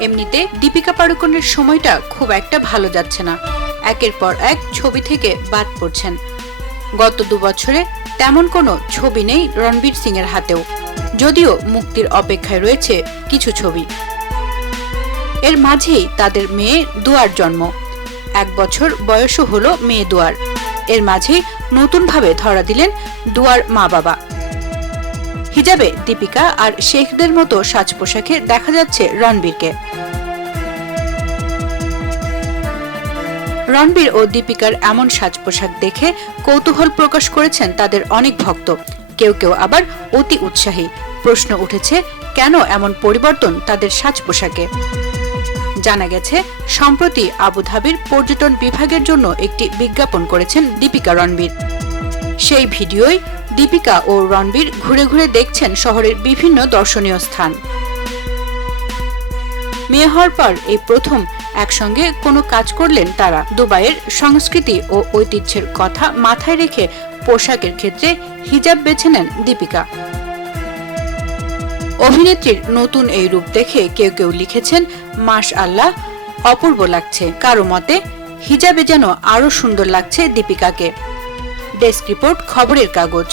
এমনিতে দীপিকা পাড়ুকোনের সময়টা খুব একটা ভালো যাচ্ছে না। একের পর এক ছবি থেকে বাদ পড়ছেন। গত দু বছরে তেমন কোনো ছবি নেই রণবীর সিং এর হাতেও। যদিও মুক্তির অপেক্ষায় রয়েছে কিছু ছবি। এর মাঝেই তাদের মেয়ে দুয়ার জন্ম। এক বছর বয়সও হলো মেয়ে দুয়ার। এর মাঝেই নতুনভাবে ধরা দিলেন দুয়ার মা বাবা হিজাবে দীপিকা আর শেখদের মতো সাজ পোশাকে দেখা যাচ্ছে রণবীরকে। রণবীর ও দীপিকার এমন সাজ পোশাক দেখে কৌতূহল প্রকাশ করেছেন তাদের অনেক ভক্ত। কেউ কেউ আবার অতি উৎসাহী। প্রশ্ন উঠেছে, কেন এমন পরিবর্তন তাদের সাজ পোশাকে? জানা গেছে, সম্প্রতি আবুধাবির পর্যটন বিভাগের জন্য একটি বিজ্ঞাপন করেছেন দীপিকা রণবীর। সেই ভিডিওয় দীপিকা ও রণবীর ঘুরে ঘুরে দেখছেন শহরের বিভিন্ন দর্শনীয় স্থান। মেয়ে হওয়ার পর এই প্রথম একসঙ্গে কোনো কাজ করলেন তারা। দুবাইয়ের সংস্কৃতি ও ঐতিহ্যের কথা মাথায় রেখে পোশাকের ক্ষেত্রে হিজাব বেছে নেন দীপিকা। অভিনেত্রীর নতুন এই রূপ দেখে কেউ কেউ লিখেছেন মাস আল্লাহ অপূর্ব লাগছে। কারও মতে, হিজাবে যেন আরও সুন্দর লাগছে দীপিকাকে। ডেস্ক রিপোর্ট খবরের কাগজ।